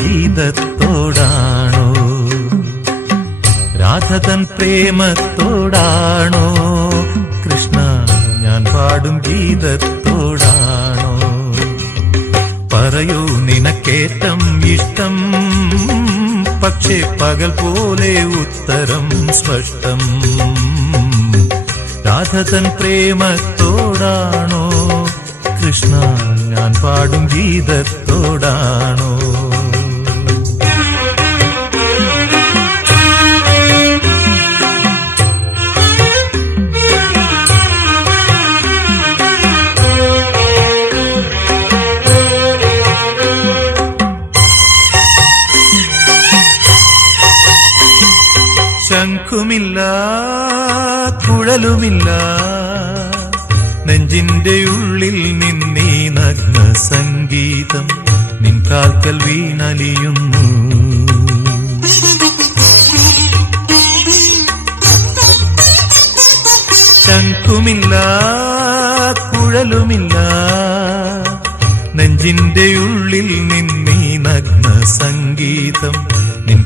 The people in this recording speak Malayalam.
ഗീതത്തോടാണോ, രാധതൻ പ്രേമത്തോടാണോ, കൃഷ്ണ ഞാൻ പാടും ഗീതത്തോടാണോ? പറയൂ നിനക്കേറ്റം ഇഷ്ടം, പക്ഷേ പകൽ പോലെ ഉത്തരം സ്പഷ്ടം. രാധതൻ പ്രേമത്തോടാണോ, കൃഷ്ണ ഞാൻ പാടും ഗീതത്തോടാണോ? ശംഖുമില്ല കുഴലുമില്ല, നെഞ്ചിന്റെ ഉള്ളിൽ നിന്നീ നഗ്ന സംഗീതം നിൻ കാൽക്കൽ വീണലിയുന്നു. ശംഖുമില്ല കുഴലുമില്ല, നെഞ്ചിന്റെ ഉള്ളിൽ നിന്നീ നഗ്ന സംഗീതം നിൻ